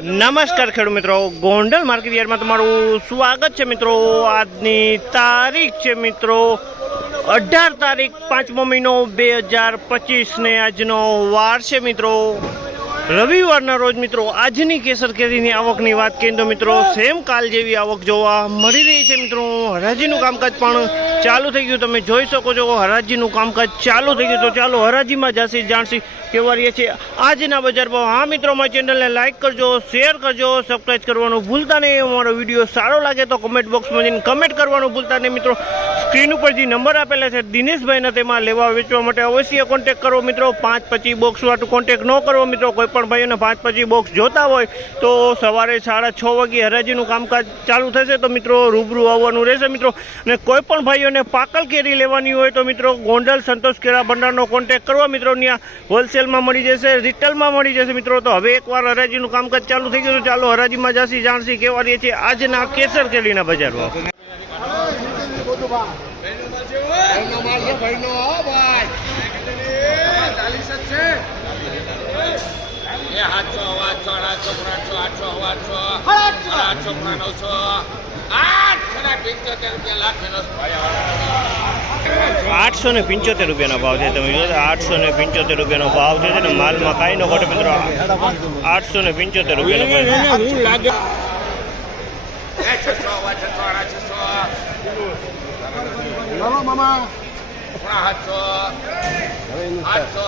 નમસ્કાર ખેડૂત મિત્રો. ગોંડલ માર્કેટ યાર્ડમાં તમારું સ્વાગત છે મિત્રો. આજની તારીખ છે મિત્રો અઢાર તારીખ પાંચમો મહિનો બે હજાર પચીસને આજનો વાર છે મિત્રો. રવિવારના રોજ મિત્રો, આજની કેસર કેરીની આવકની વાત કરીએ તો મિત્રો, સેમ કાલ જેવી આવક જોવા મળી રહી છે મિત્રો. હરાજીનું કામકાજ પણ ચાલુ થઈ ગયું. તમે જોઈ શકો છો, હરાજીનું કામકાજ ચાલુ થઈ ગયું. તો ચાલો હરાજીમાં જાસી જાણસી કેવા રહીએ છીએ આજના બજાર ભાવ. હા મિત્રો મારી ચેનલને લાઇક કરજો, શેર કરજો સબસ્ક્રાઈબ કરવાનું ભૂલતા નહીં. અમારો વીડિયો સારો લાગે તો કમેન્ટ બોક્સમાં જઈને કમેન્ટ કરવાનું ભૂલતા નહીં મિત્રો. સ્ક્રીન ઉપર જે નંબર આપેલા છે દિનેશભાઈના, તેમાં લેવા વેચવા માટે અવશ્ય કોન્ટેક કરો મિત્રો. પાંચ પચીસ બોક્સ વાટું કોન્ટેક ન કરવો મિત્રો. કોઈ પણ ભાઈઓને પાંચ પછી બોક્સ જોતા હોય તો સવારે સાડા છ વાગે હરાજીનું કામકાજ ચાલુ થશે તો મિત્રો રૂબરૂ આવવાનું રહેશે મિત્રો. અને કોઈ પણ ભાઈઓને પાકલ કેરી લેવાની હોય તો મિત્રો ગોંડલ સંતોષ કેળા ભંડારનો કોન્ટેક કરવા મિત્રો ત્યાં હોલસેલમાં મળી જશે રિટેલમાં મળી જશે મિત્રો. તો હવે એકવાર હરાજીનું કામકાજ ચાલુ થઈ ગયું ચાલો હરાજીમાં જાસી જાણસી કેવા રહીએ છીએ આજના કેસર કેરીના બજારમાં ભાઈનો હો ભાઈ ચાલીસ જ છે એ આઠસો આઠસો આઠસો આઠસો આઠસો આઠસો આઠસો નવસો આઠસો ને પંચોતેર રૂપિયા લાખ મેનો આઠસો ને પંચોતેર રૂપિયાનો ભાવ છે. તમે જોયો આઠસો ને પંચોતેર રૂપિયાનો ભાવ છે. ને માલમાં કાંઈ ન ઘટે મિત્રો. આઠસો ને પંચોતેર રૂપિયાનો લાગે. મામા. આઠસો આઠસો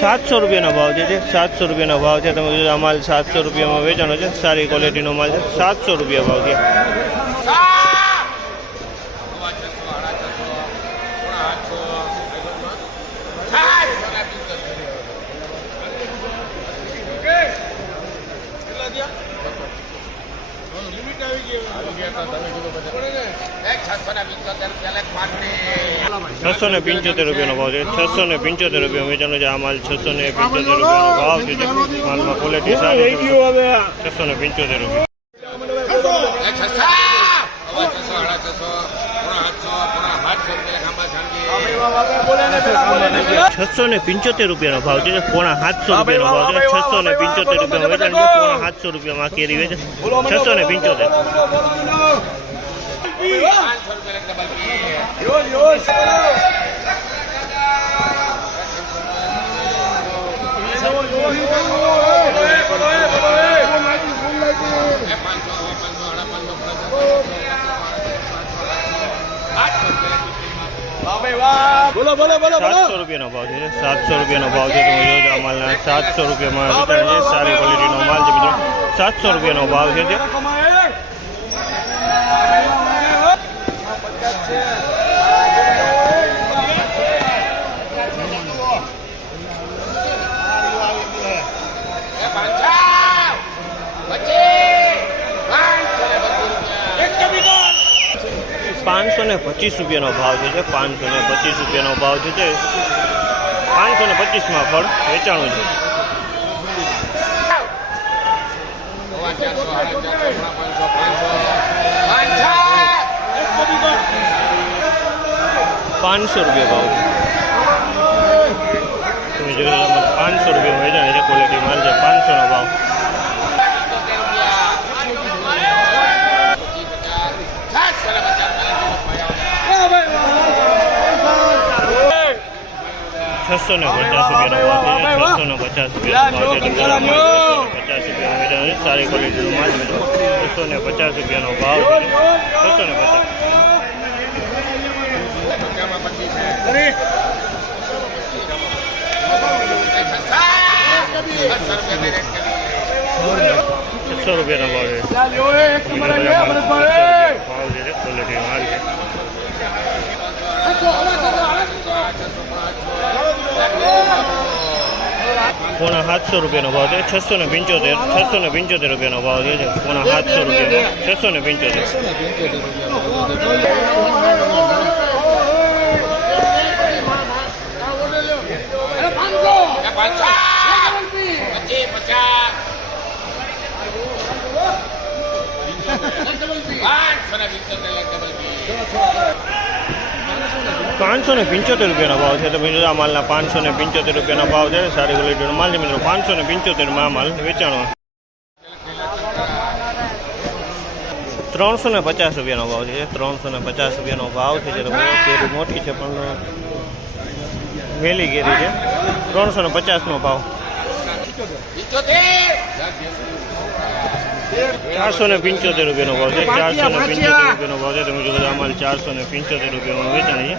સાતસો રૂપિયાનો ભાવ છે જે સાતસો રૂપિયાનો ભાવ છે. તમે જોયો આ માલ સાતસો રૂપિયામાં વેચાણો છે. સારી ક્વોલિટીનો માલ છે. સાતસો રૂપિયા ભાવ છે. છસો ને પંચોતેર રૂપિયાનો ભાવ છે છસો ને પંચોતેર રૂપિયા વેચાણો છે આ માલ છસો ને પંચોતેર રૂપિયાનો ભાવ છે માલમાં ક્વોલિટી સારી છસો ને પંચોતેર રૂપિયા છસો ને પંચોતેર રૂપિયાનો ભાવ છે પોણા સાતસો રૂપિયાનો ભાવ છે છસો ને પંચોતેર રૂપિયા વેચાણ છે પોણા સાતસો રૂપિયામાં કેરી વેચે છસો ને પંચોતેર સાતસો રૂપિયાનો ભાવ છે સાતસો રૂપિયાનો ભાવ છે તમે જોજો આ માલના સાતસો રૂપિયામાં સારી ક્વોલિટીનો માલ છે મિત્રો. સાતસો રૂપિયાનો ભાવ છે પાંચસો ને પચીસ રૂપિયાનો ભાવ છે, પાંચસો ને પચીસ રૂપિયાનો ભાવ છે જે પાંચસો ને પચીસમાં ફળ વેચાણું છે. પાંચસો રૂપિયા ભાવ છે તમે જોઈ લો પાંચસો રૂપિયા વેચાણ છે ક્વોલિટી માલ છે પાંચસોનો ભાવ છસો ને પચાસ રૂપિયાનો ભાવ છે છસો ને પચાસ રૂપિયાનો ભાવ છે પચાસ રૂપિયા મીટર સારી ક્વોલિટીનો માલ મિત્રો છસો ને પચાસ રૂપિયાનો ભાવ છે. છસો ને પચાસ. છસો રૂપિયાનો ભાવ છે ક્વોલિટી માલ છે પોણા સાતસો રૂપિયાનો ભાવ છે. છસો ને પંચોતેર, છસો ને પંચોતેર રૂપિયાનો ભાવ છે પોણા સાતસો રૂપિયા છસો ને પંચોતેર. પાંચસો ને પંચોતેર. પાંચસો ને પંચોતેર રૂપિયાનો ભાવ છે. તો આ માલના પાંચસો ને પંચોતેર રૂપિયાનો ભાવ છે. સારી ક્વોલિટીનો માલ છે. મિત્રો, પાંચસો ને પંચોતેરમાં આ માલ વેચાણો. ત્રણસો ને પચાસ રૂપિયાનો ભાવ છે. ત્રણસો ને પચાસ રૂપિયાનો ભાવ છે. જે કેરી મોટી છે, પણ વેલી કેરી છે. ત્રણસો ને પચાસનો ભાવ. ચારસો ને પંચોતેર રૂપિયાનો ભાવ છે. ચારસો ને પંચોતેર રૂપિયાનો ભાવ છે. તમે જોજો અમારે માલ ચારસો ને પંચોતેર રૂપિયામાં વેચાણ છે.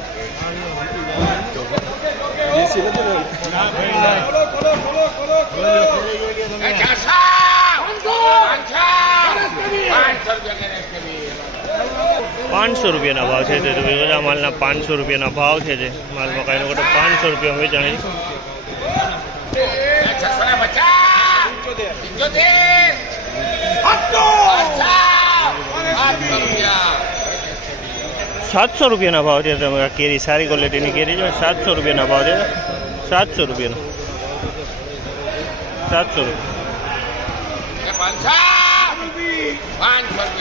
પાંચસો રૂપિયા રૂપિયાના ભાવ છે તે. તમે જોજો માલના પાંચસો રૂપિયાના ભાવ છે તે. માલ મકાઈનો કટો પાંચસો રૂપિયામાં વેચાણ છે. સાતસો! રૂપિયાના ભાવ છે તમે આ કેરી સારી ક્વોલિટીની કેરી છે સાતસો રૂપિયાના ભાવ છે. સાતસો રૂપિયાનો. સાતસો રૂપિયા. પાંચસો! પાંચસો પાંચસો!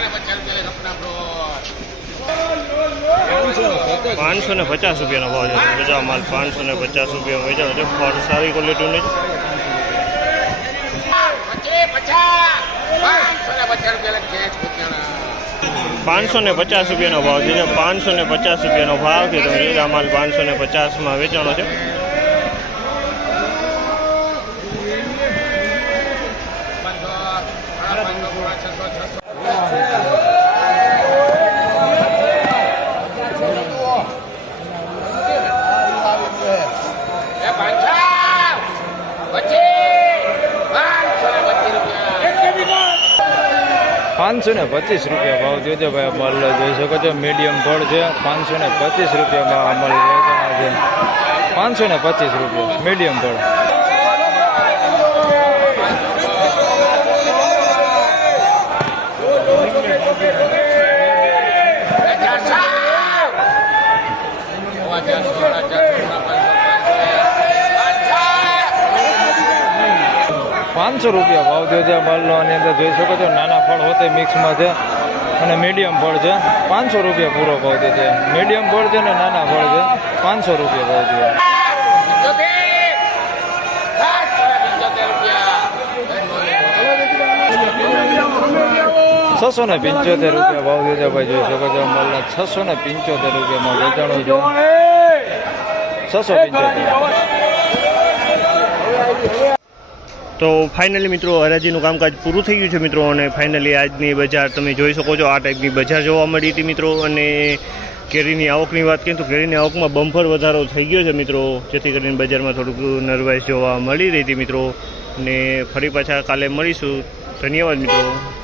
ને પચાસ રૂપિયા પાંચસો ને પચાસ રૂપિયાનો ભાવ છે. આ માલ પાંચસો ને પચાસ રૂપિયા વેચાણો છે. ફળ સારી ક્વોલિટીનું પાંચસો ને પચાસ રૂપિયાનો ભાવ છે. પાંચસો ને પચાસ રૂપિયાનો ભાવ છે તમે જોજો માલ પાંચસો ને પચાસમાં વેચાણો છે. પાંચસો ને પચીસ રૂપિયા ભાવ થયો છે ભાઈ અમલ જોઈ શકો છો મીડિયમ ફળ છે, પાંચસો ને પચીસ રૂપિયામાં અમલ છે. પાંચસો ને પચીસ રૂપિયા મીડિયમ ફળ એ ચારસો હવા ચારસો સાડા ચારસો પોણા પાંચસો પાંચસો રૂપિયા ભાવ થયો છે અમલનો આની અંદર જોઈ શકો છો, નાના ફળ હોતે મિક્સમાં છે અને મીડિયમ ફળ છે. પાંચસો રૂપિયા પૂરો ભાવ થયો છે. મીડિયમ ફળ છે ને નાના ફળ છે. પાંચસો રૂપિયા ભાવ થયો. છસો ને પંચોતેર રૂપિયા ભાવ છે ભાઈ, જોઈ શકો છો અમલના છસો ને પંચોતેર રૂપિયામાં વેચાણું છે. છસો પંચોતેર. તો ફાઇનલી મિત્રો, હરાજીનું કામકાજ પૂરું થઈ ગયું છે મિત્રો, અને ફાઇનલી આજની બજાર તમે જોઈ શકો છો, આ ટાઈપની બજાર જોવા મળી હતી મિત્રો, અને કેરીની આવકની વાત કરીએ તો કેરીની આવકમાં બમ્ફર વધારો થઈ ગયો છે મિત્રો, જેથી કરીને બજારમાં થોડુંક નર્વાઇસ જોવા મળી રહી હતી મિત્રો, અને ફરી પાછા કાલે મળીશું. ધન્યવાદ મિત્રો.